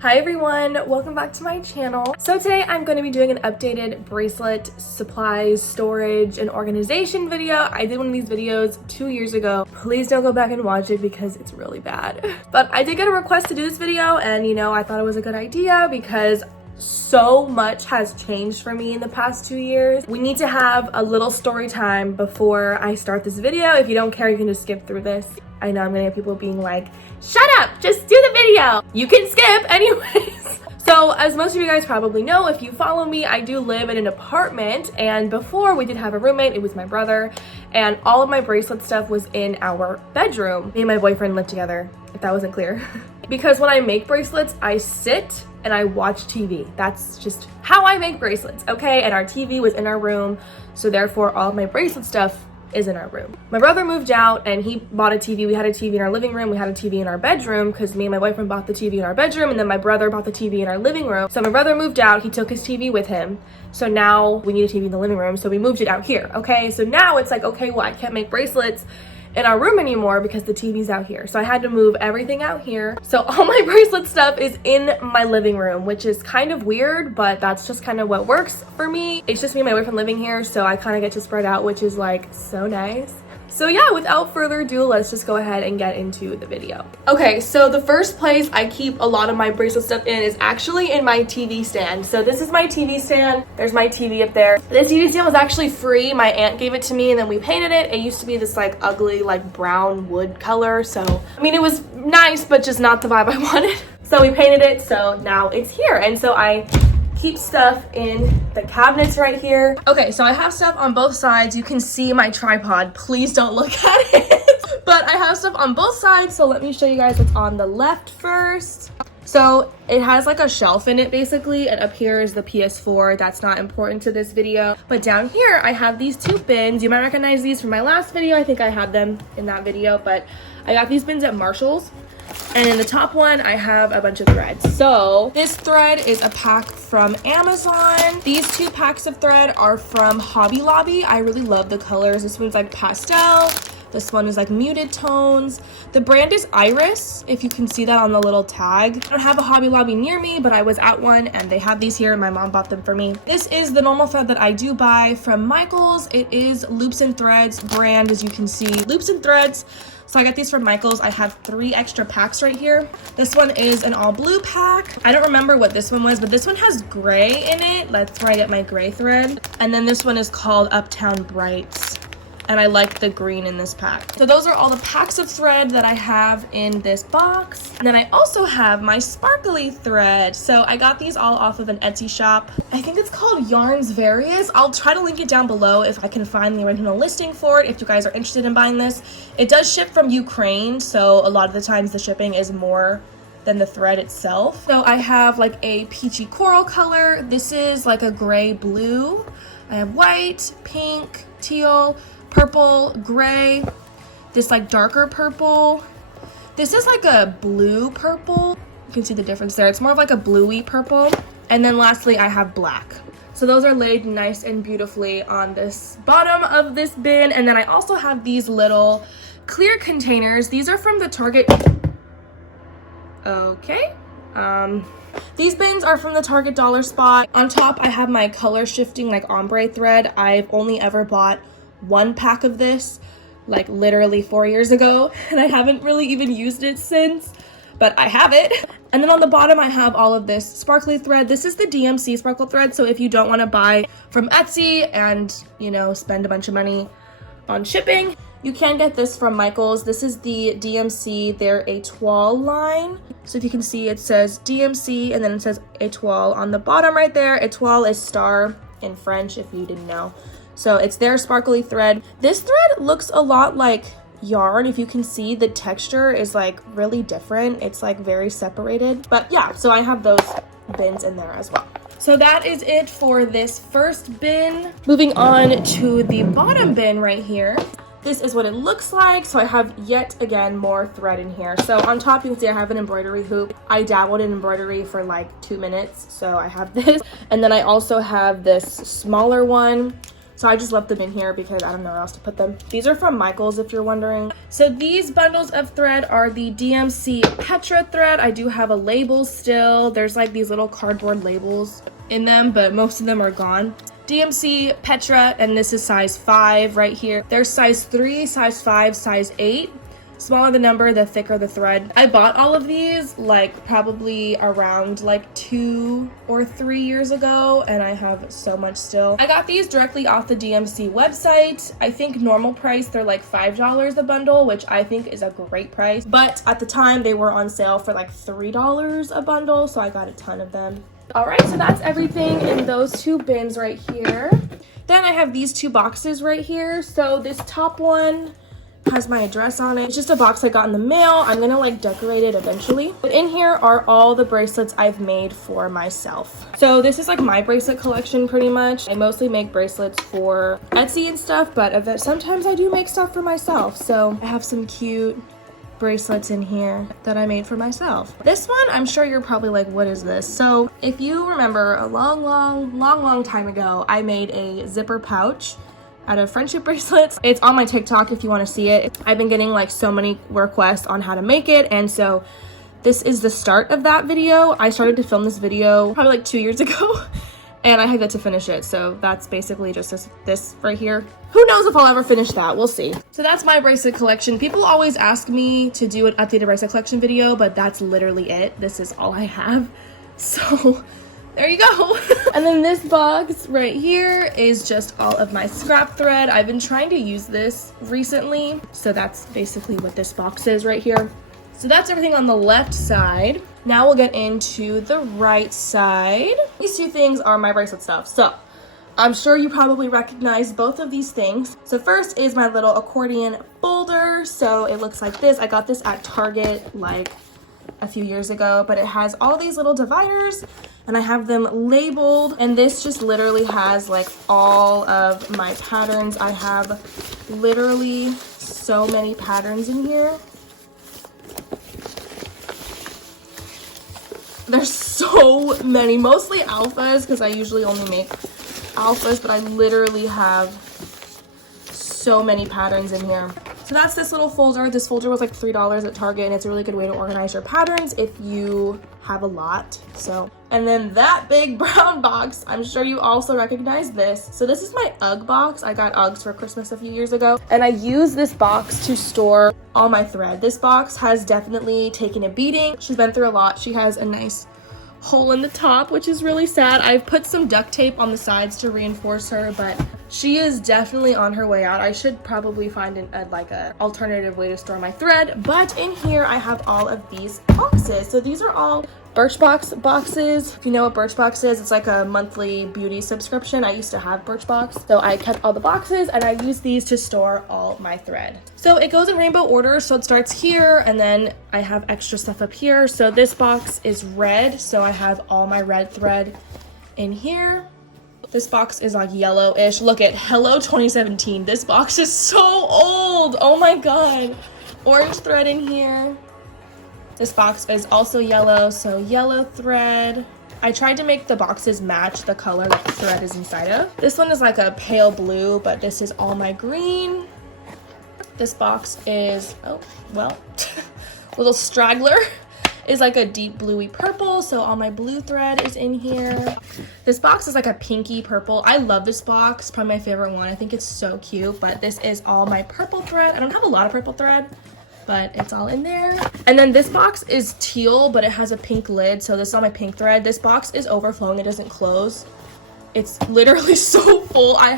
Hi everyone, welcome back to my channel. So today I'm going to be doing an updated bracelet supplies, storage, and organization video. I did one of these videos 2 years ago. Please don't go back and watch it because it's really bad. But I did get a request to do this video and I thought it was a good idea because so much has changed for me in the past 2 years. We need to have a little story time before I start this video. If you don't care, you can just skip through this. I know I'm gonna have people being like, shut up, just do the video. You can skip anyways. So as most of you guys probably know, if you follow me, I do live in an apartment, and before we did have a roommate. It was my brother, and all of my bracelet stuff was in our bedroom. Me and my boyfriend lived together, if that wasn't clear. Because when I make bracelets, I sit and I watch TV. That's just how I make bracelets, okay? And our TV was in our room, so therefore all of my bracelet stuff is in our room. My brother moved out and he bought a TV. We had a TV in our living room. We had a TV in our bedroom because me and my boyfriend bought the TV in our bedroom, and then my brother bought the TV in our living room. So my brother moved out. He took his TV with him. So now we need a TV in the living room. So we moved it out here, okay? So now it's like, okay, well, I can't make bracelets in our room anymore because the TV's out here. So I had to move everything out here. So all my bracelet stuff is in my living room, which is kind of weird, but that's just kind of what works for me. It's just me and my boyfriend living here, so I kind of get to spread out, which is like so nice. So yeah, without further ado, let's just go ahead and get into the video. Okay, so the first place I keep a lot of my bracelet stuff in is actually in my TV stand. So this is my TV stand. There's my TV up there. This TV stand was actually free. My aunt gave it to me and then we painted it. It used to be this like ugly like brown wood color. So, I mean, it was nice, but just not the vibe I wanted. So we painted it, so now it's here. And so I keep stuff in the cabinets right here. Okay, so I have stuff on both sides. You can see my tripod. Please don't look at it. But I have stuff on both sides, so let me show you guys what's on the left first. So it has like a shelf in it basically, and up here is the PS4. That's not important to this video. But down here, I have these two bins. You might recognize these from my last video. I think I had them in that video, but I got these bins at Marshall's. And in the top one, I have a bunch of threads. So this thread is a pack from Amazon. These two packs of thread are from Hobby Lobby. I really love the colors. This one's like pastel. This one is like muted tones. The brand is Iris, if you can see that on the little tag. I don't have a Hobby Lobby near me, but I was at one and they have these here and my mom bought them for me. This is the normal thread that I do buy from Michaels. It is Loops and Threads brand, as you can see. Loops and Threads. So I got these from Michaels. I have 3 extra packs right here. This one is an all blue pack. I don't remember what this one was, but this one has gray in it. That's where I get my gray thread. And then this one is called Uptown Brights. And I like the green in this pack. So those are all the packs of thread that I have in this box. And then I also have my sparkly thread. So I got these all off of an Etsy shop. I think it's called Yarns Various. I'll try to link it down below if I can find the original listing for it, if you guys are interested in buying this. It does ship from Ukraine, so a lot of the times the shipping is more than the thread itself. So I have like a peachy coral color. This is like a gray blue. I have white, pink, teal, purple, gray, this like darker purple. This is like a blue purple. You can see the difference there. It's more of like a bluey purple. And then lastly, I have black. So those are laid nice and beautifully on this bottom of this bin. And then I also have these little clear containers. These are from the Target. Okay. These bins are from the Target dollar spot. On top, I have my color shifting like ombre thread. I've only ever bought 1 pack of this, like literally 4 years ago, and I haven't really even used it since, but I have it. And then on the bottom, I have all of this sparkly thread. This is the DMC sparkle thread, so if you don't want to buy from Etsy and, spend a bunch of money on shipping, you can get this from Michaels. This is the DMC, their Étoile line. So if you can see, it says DMC, and then it says Étoile on the bottom right there. Étoile is star in French, if you didn't know. So it's their sparkly thread. This thread looks a lot like yarn. If you can see, the texture is like really different. It's like very separated. But yeah, so I have those bins in there as well. So that is it for this first bin. Moving on to the bottom bin right here. This is what it looks like. So I have yet again more thread in here. So on top, you can see I have an embroidery hoop. I dabbled in embroidery for like 2 minutes, so I have this. And then I also have this smaller one So I just left them in here because I don't know where else to put them. These are from Michael's if you're wondering. So these bundles of thread are the DMC Petra thread. I do have a label still. There's like these little cardboard labels in them, but most of them are gone. DMC Petra, and this is size 5 right here. There's size 3, size 5, size 8. Smaller the number, the thicker the thread. I bought all of these like probably around like 2 or 3 years ago, and I have so much still. I got these directly off the DMC website. I think normal price, they're like $5 a bundle, which I think is a great price. But at the time they were on sale for like $3 a bundle, so I got a ton of them. All right, so that's everything in those 2 bins right here. Then I have these 2 boxes right here. So this top one has my address on it. It's just a box I got in the mail. I'm gonna like decorate it eventually. But in here are all the bracelets I've made for myself. So this is like my bracelet collection pretty much. I mostly make bracelets for Etsy and stuff, but sometimes I do make stuff for myself. So I have some cute bracelets in here that I made for myself. This one, I'm sure you're probably like, what is this? So if you remember a long time ago, I made a zipper pouch out of friendship bracelets. It's on my TikTok if you want to see it. I've been getting like so many requests on how to make it, and so this is the start of that video. I started to film this video probably like 2 years ago and I had yet to finish it, so that's basically just this right here. Who knows if I'll ever finish that, we'll see. So that's my bracelet collection. People always ask me to do an updated bracelet collection video, but that's literally it. This is all I have, so there you go. And then this box right here is just all of my scrap thread. I've been trying to use this recently, so that's basically what this box is right here. So that's everything on the left side. Now we'll get into the right side. These 2 things are my bracelet stuff. So I'm sure you probably recognize both of these things. So first is my little accordion folder. So it looks like this. I got this at Target like a few years ago, but it has all these little dividers and I have them labeled, and this just literally has like all of my patterns. I have literally so many patterns in here. There's so many, mostly alphas because I usually only make alphas, but I literally have so many patterns in here. So that's this little folder. This folder was like $3 at Target, and it's a really good way to organize your patterns if you have a lot. So, and then that big brown box, I'm sure you also recognize this. So this is my UGG box. I got Uggs for Christmas a few years ago, and I use this box to store all my thread. This box has definitely taken a beating. She's been through a lot. She has a nice hole in the top, which is really sad. I've put some duct tape on the sides to reinforce her, but she is definitely on her way out. I should probably find an alternative way to store my thread. But in here I have all of these boxes. So these are all Birchbox boxes. If you know what Birchbox is, it's like a monthly beauty subscription. I used to have Birchbox, so I kept all the boxes and I use these to store all my thread. So it goes in rainbow order, so it starts here and then I have extra stuff up here. So this box is red, so I have all my red thread in here. This box is like yellowish. Look at Hello 2017. This box is so old. Oh my god. Orange thread in here. This box is also yellow, so yellow thread. I tried to make the boxes match the color that the thread is inside of. This one is like a pale blue, but this is all my green. This box is, oh, well, little straggler is like a deep bluey purple, so all my blue thread is in here. This box is like a pinky purple. I love this box, probably my favorite one. I think it's so cute, but this is all my purple thread. I don't have a lot of purple thread, but it's all in there. And then this box is teal, but it has a pink lid, so this is all my pink thread. This box is overflowing, it doesn't close. It's literally so full. I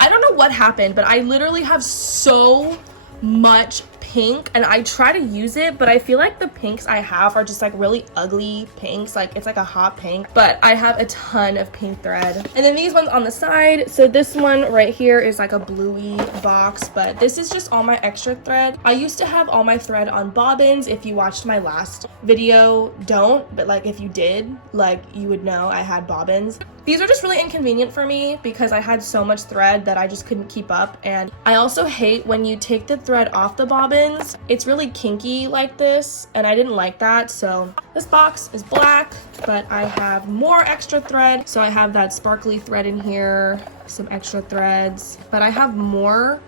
don't know what happened, but I literally have so much pink and I try to use it, but I feel like the pinks I have are just like really ugly pinks. Like it's like a hot pink, but I have a ton of pink thread. And then these ones on the side. So this one right here is like a bluey box, but this is just all my extra thread. I used to have all my thread on bobbins. If you watched my last video, don't, but like if you did, like you would know I had bobbins. These are just really inconvenient for me because I had so much thread that I just couldn't keep up. And I also hate when you take the thread off the bobbin ribbons. It's really kinky like this, and I didn't like that, so this box is black, but I have more extra thread. So I have that sparkly thread in here, some extra threads, but I have more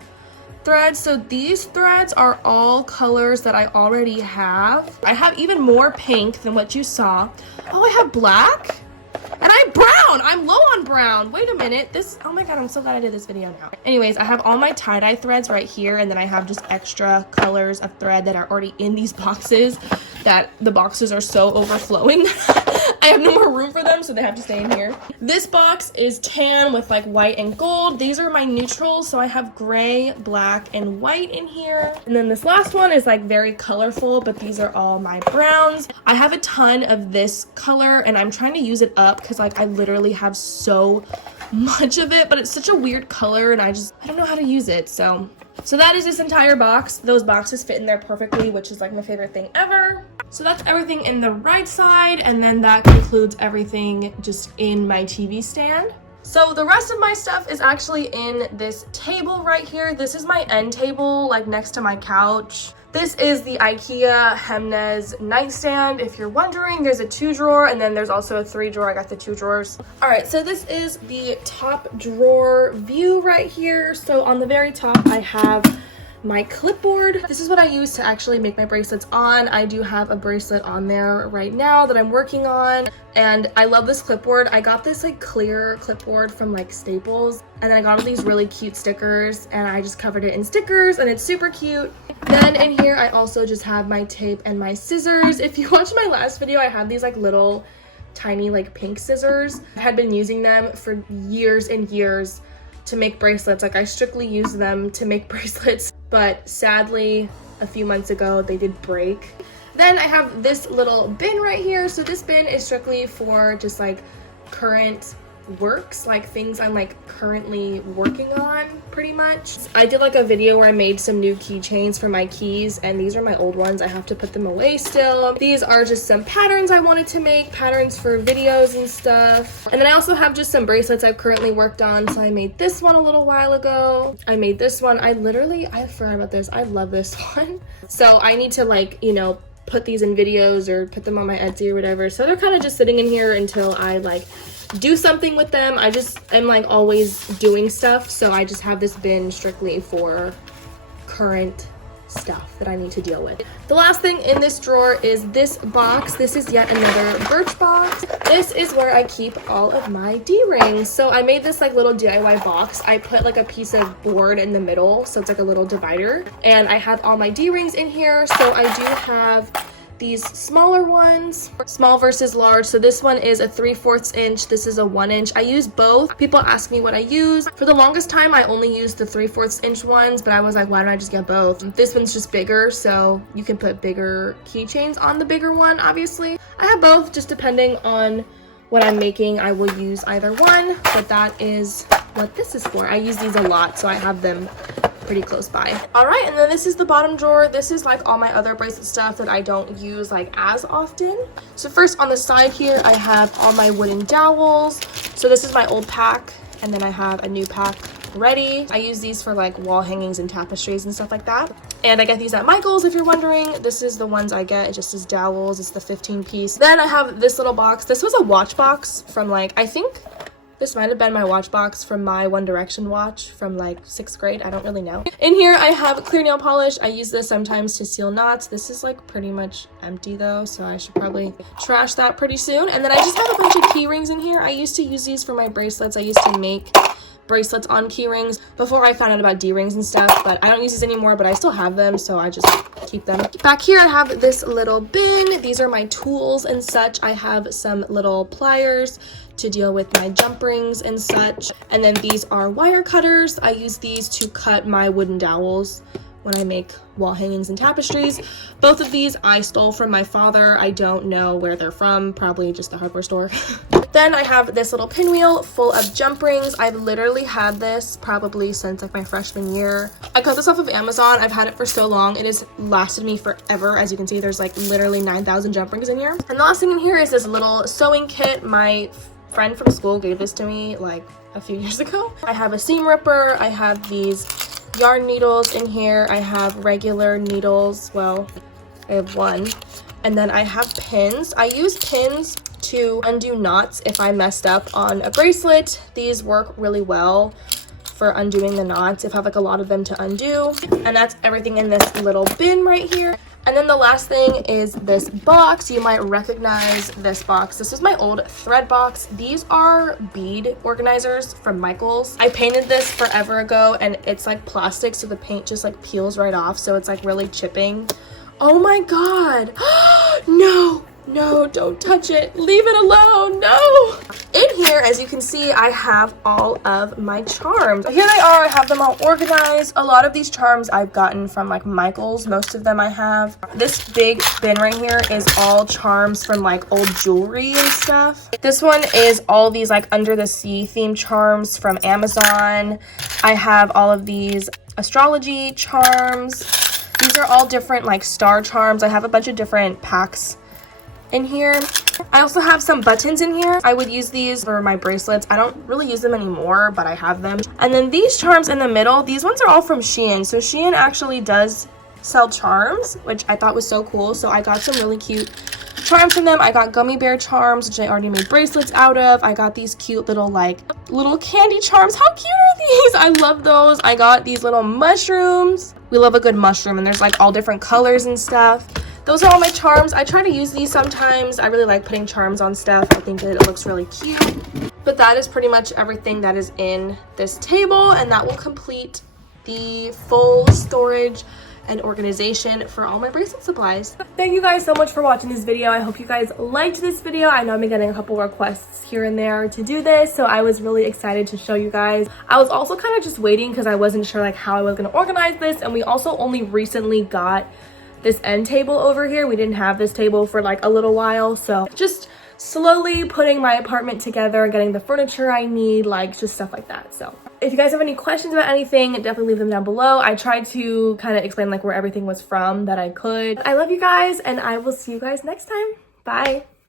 threads. So these threads are all colors that I already have. I have even more pink than what you saw. Oh, I have black? And I'm brown! I'm low on brown. Wait a minute. Oh my god, I'm so glad I did this video now. Anyways, I have all my tie-dye threads right here, and then I have just extra colors of thread that are already in these boxes, that the boxes are so overflowing. I have no more room for them, so they have to stay in here. This box is tan with like white and gold. These are my neutrals, so I have gray, black, and white in here. And then this last one is like very colorful, but these are all my browns. I have a ton of this color, and I'm trying to use it up because like I literally have so much of it, but it's such a weird color, and I don't know how to use it. So that is this entire box. Those boxes fit in there perfectly, which is like my favorite thing ever. So that's everything in the right side, and then that concludes everything just in my TV stand. So the rest of my stuff is actually in this table right here. This is my end table, like next to my couch. This is the IKEA Hemnes nightstand. If you're wondering, there's a 2-drawer, and then there's also a 3-drawer. I got the 2 drawers. All right, so this is the top drawer view right here. So on the very top, I have my clipboard. This is what I use to actually make my bracelets on. I do have a bracelet on there right now that I'm working on, and I love this clipboard. I got this like clear clipboard from like Staples, and then I got all these really cute stickers, and I just covered it in stickers, and it's super cute. Then in here I also just have my tape and my scissors. If you watched my last video, I have these like little tiny like pink scissors. I had been using them for years and years to make bracelets. Like I strictly use them to make bracelets, but sadly a few months ago they did break. Then I have this little bin right here. So this bin is strictly for just like current works, like things I'm like currently working on pretty much. I did like a video where I made some new keychains for my keys, and these are my old ones. I have to put them away still. These are just some patterns I wanted to make, patterns for videos and stuff. And then I also have just some bracelets I've currently worked on. So I made this one a little while ago. I made this one. I forgot about this. I love this one. So I need to like, you know, put these in videos or put them on my Etsy or whatever. So they're kind of just sitting in here until I like do something with them. I'm like always doing stuff, so I just have this bin strictly for current stuff that I need to deal with. The last thing in this drawer is this box. This is yet another Birch box. This is where I keep all of my D-rings. So I made this like little DIY box. I put like a piece of board in the middle, so it's like a little divider, and I have all my D-rings in here. So I do have these smaller ones, small versus large. So this one is a 3/4 inch. This is a 1 inch. I use both. People ask me what I use. For the longest time, I only used the 3/4 inch ones, but I was like, why don't I just get both? This one's just bigger, so you can put bigger keychains on the bigger one, obviously. I have both, just depending on what I'm making, I will use either one, but that is what this is for. I use these a lot, so I have them pretty close by. All right, and then this is the bottom drawer. This is like all my other bracelet stuff that I don't use like as often. So first on the side here, I have all my wooden dowels. So this is my old pack, and then I have a new pack ready. I use these for like wall hangings and tapestries and stuff like that. And I get these at Michael's, if you're wondering. This is the ones I get. It just is dowels. It's the 15 piece. Then I have this little box. This was a watch box from like, I think this might have been my watch box from my One Direction watch from like 6th grade. I don't really know. In here I have clear nail polish. I use this sometimes to seal knots. This is like pretty much empty though, so I should probably trash that pretty soon. And then I just have a bunch of key rings in here. I used to use these for my bracelets. I used to make bracelets on key rings before I found out about D-rings and stuff, but I don't use these anymore, but I still have them, so I just keep them. Back here I have this little bin. These are my tools and such. I have some little pliers to deal with my jump rings and such, and then these are wire cutters. I use these to cut my wooden dowels when I make wall hangings and tapestries. Both of these I stole from my father. I don't know where they're from, probably just the hardware store. Then I have this little pinwheel full of jump rings. I've literally had this probably since like my freshman year. I got this off of Amazon. I've had it for so long. It has lasted me forever. As you can see, there's like literally 9,000 jump rings in here. And the last thing in here is this little sewing kit. My friend from school gave this to me like a few years ago. I have a seam ripper. I have these yarn needles in here. I have regular needles. Well, I have one. And then I have pins. I use pins to undo knots if I messed up on a bracelet. These work really well for undoing the knots if I have like a lot of them to undo. And that's everything in this little bin right here. And then the last thing is this box. You might recognize this box. This is my old thread box. These are bead organizers from Michaels. I painted this forever ago and it's like plastic, so the paint just like peels right off, so it's like really chipping. Oh my god. No, no, don't touch it. Leave it alone. No. In here, as you can see, I have all of my charms. Here they are. I have them all organized. A lot of these charms I've gotten from like Michaels. Most of them I have. This big bin right here is all charms from like old jewelry and stuff. This one is all these like under the sea theme charms from Amazon. I have all of these astrology charms. These are all different like star charms. I have a bunch of different packs in here. I also have some buttons in here. I would use these for my bracelets. I don't really use them anymore, but I have them. And then these charms in the middle, these ones are all from Shein. So Shein actually does sell charms, which I thought was so cool. So I got some really cute charms from them. I got gummy bear charms, which I already made bracelets out of. I got these cute little little candy charms. How cute are these? I love those. I got these little mushrooms. We love a good mushroom, and there's like all different colors and stuff. Those are all my charms. I try to use these sometimes. I really like putting charms on stuff. I think that it looks really cute. But that is pretty much everything that is in this table, and that will complete the full storage and organization for all my bracelet supplies. Thank you guys so much for watching this video. I hope you guys liked this video. I know I've been getting a couple requests here and there to do this, so I was really excited to show you guys. I was also kind of just waiting because I wasn't sure like how I was going to organize this, and we also only recently got this end table over here. We didn't have this table for like a little while, so just slowly putting my apartment together, getting the furniture I need, like just stuff like that. So if you guys have any questions about anything, definitely leave them down below. I tried to kind of explain like where everything was from that I could. I love you guys, and I will see you guys next time. Bye.